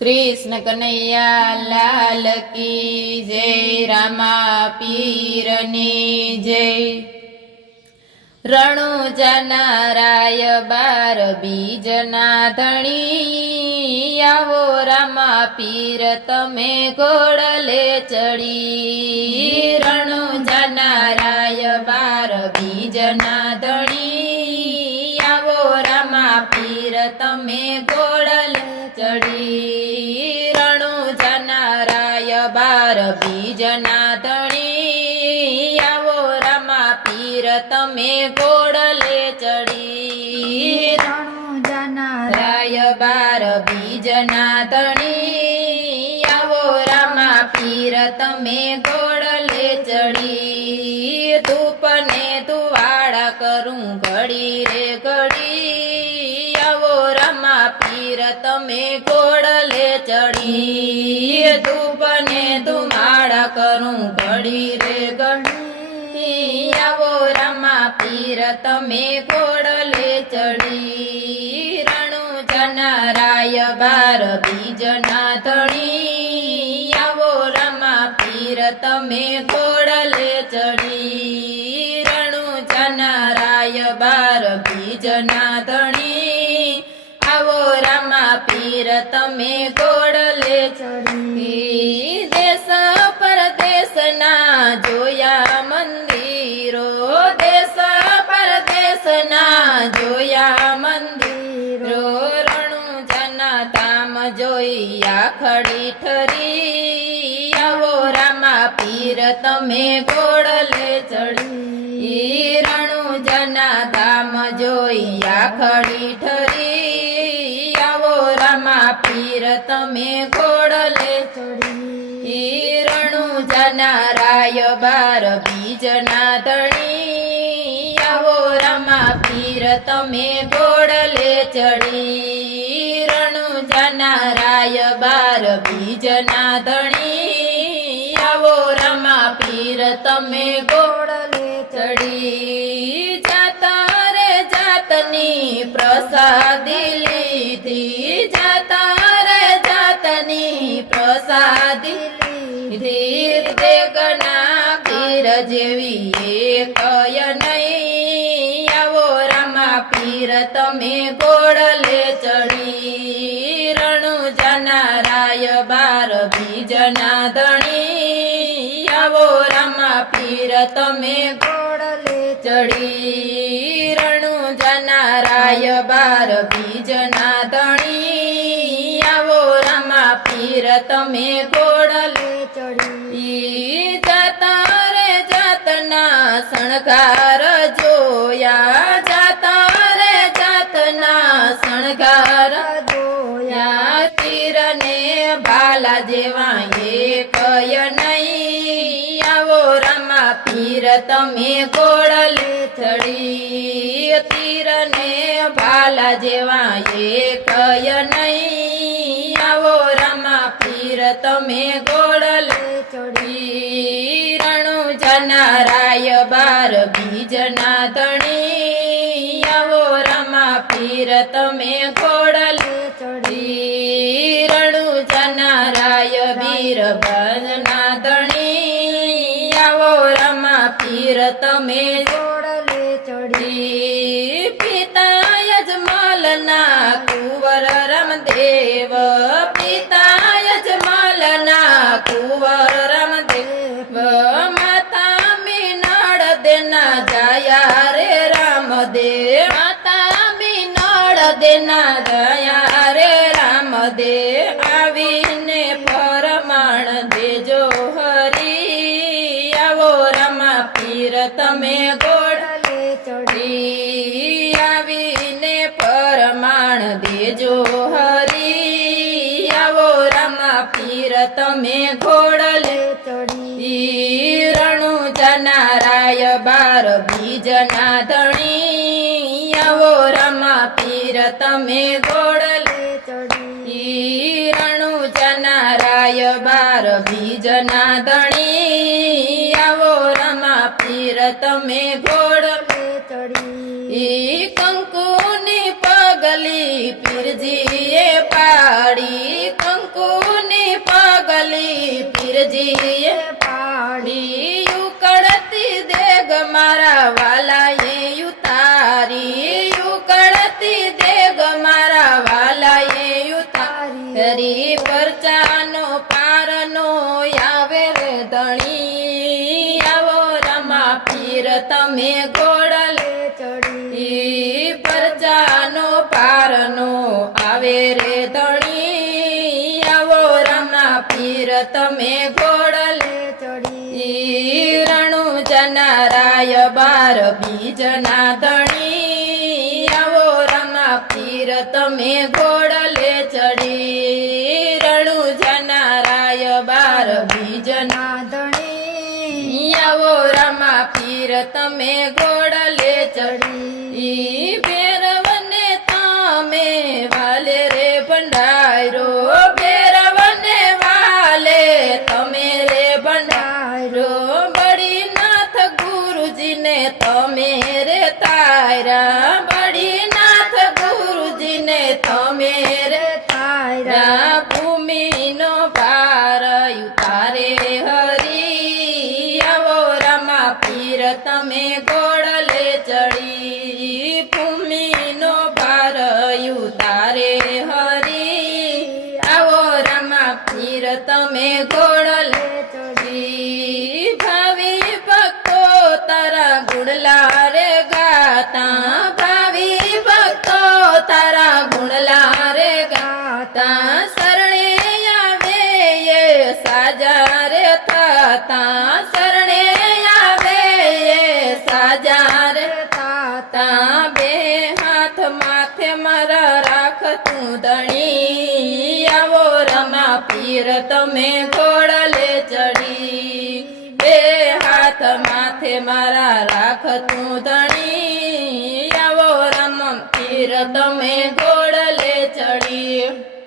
कृष्ण कन्हैया लाल की जय। रामा पीरनी जय। रણુજાના રાય બાર બીજના ધણી, આવો રામા પીર તમે ઘોડલે ચડી। રણુજાના રાય બાર બીજના ધણી, આવો રામા પીર તમે ઘોડલે ચડી। રણુજાના રાય બાર બીજના ધણી, આવો રામા પીર તમે ઘોડલે ચડી। રણુજાના રાય બાર બીજના ધણી, આવો રામા પીર તમે ઘોડલે ચડી। ધૂપને ધુવાડા કરું ઘડી રે ઘડી, આવો રામા પીર તમે ઘોડલે ચડી। ધૂપને ધુમાડા કરું ઘડી રે ઘડી, આવો રામા પીર તમે ઘોડલે ચડી। રણુજાના રાય બાર બીજના ધણી, આવો રામા પીર તમે ઘોડલે ચડી। રણુજાના રાય બાર બીજના ધણી, આવો રામા પીર તમે ઘોડલે ચડી। દેશ પરદેશના જોયા મંદિરો, દેશ પરદેશના જોયા મંદિરો, રણુજાના ધામ જોયા ખડી ઠરી, આવો રામા પીર તમે ઘોડલે ચડી। રણુજાના ધામ જોયા ખડી ઠરી, આવો રામા પીર તમે ઘોડલે ચડી। રણુજાના રાય બાર બીજના ધણી, આવો રામા પીર તમે ઘોડલે ચડી। રણુજાના રાય બાર બીજના ધણી, આવો રામા પીર તમે ઘોડલે ચડી। જાતા રે જાતની પ્રસાદી લીધી, જાતા રે જાતની પ્રસાદી લીધી, દેગના પીર જેવી એકય નહીં, આવો રામા પીર તમે ઘોડલે ચડી। રણુજાના રાય બાર બીજના ધણી, આવો રામા પીર તમે ઘોડલે ચડી। રણુજાના રાય બાર બીજના ધણી, આવો રામા પીર તમે ઘોડલે ચડી। જાતા રે જાતના શણગાર જોયા, જાતા રે જાતના શણગાર જોયા, તીરને ભાલા જેવા એકય નહીં, આવો રામા પીર તમે ઘોડલે ચડી। તીરને ભાલા જેવા એકય નહીં, આવો રામા પીર તમે ઘોડલે ચડી। રણુજાના રાય બાર બીજના ધણી, આવો રામા પીર તમે ઘોડલે ચડી। રણુજાના રાય બીર ભજના ધણી, આવો રામા પીર તમે ઘોડલે ચડી। પિતા યજમલના કુંવર રામદેવ, પિતા યજમલના કુંવર રામદેવ, માતા મીનળ દેના જયા રે રામદેવ, માતા મીનળ દેના જયા રે રામદેવ, આવીને ફરમાણ દેજો હરી, આવો રામા પીર તમે ઘોડલે ચડી। આવીને ફરમાણ દેજો હરી, આવો રામા પીર તમે ઘોડલે ચડી। રણુજાના રાય બાર બીજના ધણી, આવો રામા પીર તમે ઘોડલે ચડી। રણુજાના રાય બાર બીજના ધણી, આવો રામા પીર તમે ઘોડલે ચડી। કંકુની પગલી પીરજીએ પાડી, કંકુ મારા વાલાએ ઉતારી ઉકળતી દેગ મારા વાલાએ ઉતારી પરચાનો પારનો આવે રે ધણી આવો રમા પીર તમે ઘોડલે ચડી પરચાનો પારનો આવે રે ધણી આવો રમા પીર તમે ઘોડલે ચડી રણુ જનારાય બાર બીજના ધણી આવો રમા પીર તમે ઘોડલે ચડી રણુ જનારાય બાર બીજના ધણી આવો રમા પીર તમે ઘોડલે ચડી ભેરવને તમે વાલે રે ભંડારો ભેરવને વાલે તમે રે ભંડારો બળીનાથ ગુરુજીને તમે રે તારા બળીનાથ ગુરુજીને તમે રે તારા ભૂમિનો ભાર ઉતારે હરી આવો રમા પીર તમે ઘોડલે ચડી ભૂમિનો ભાર ઉતારે હરી આવો રમા પીર તમે ઘોડલે ચડી ભાવિ ભક્તો તારા ગુણલા રે ગાતા ભાવિ ભક્તો તારા ગુણલા રે ગાતા શરણે આવે એ સાજા રે થતા શરણે આવે એ સાજા રે થતા બે હાથ માથે મારા રાખ તું ધણી આવો રમા પીર તમે ઘોડલે ચડી બે હાથ માથે મારા રાખ તું ધણી આવો રમા પીર તમે ઘોડલે ચડી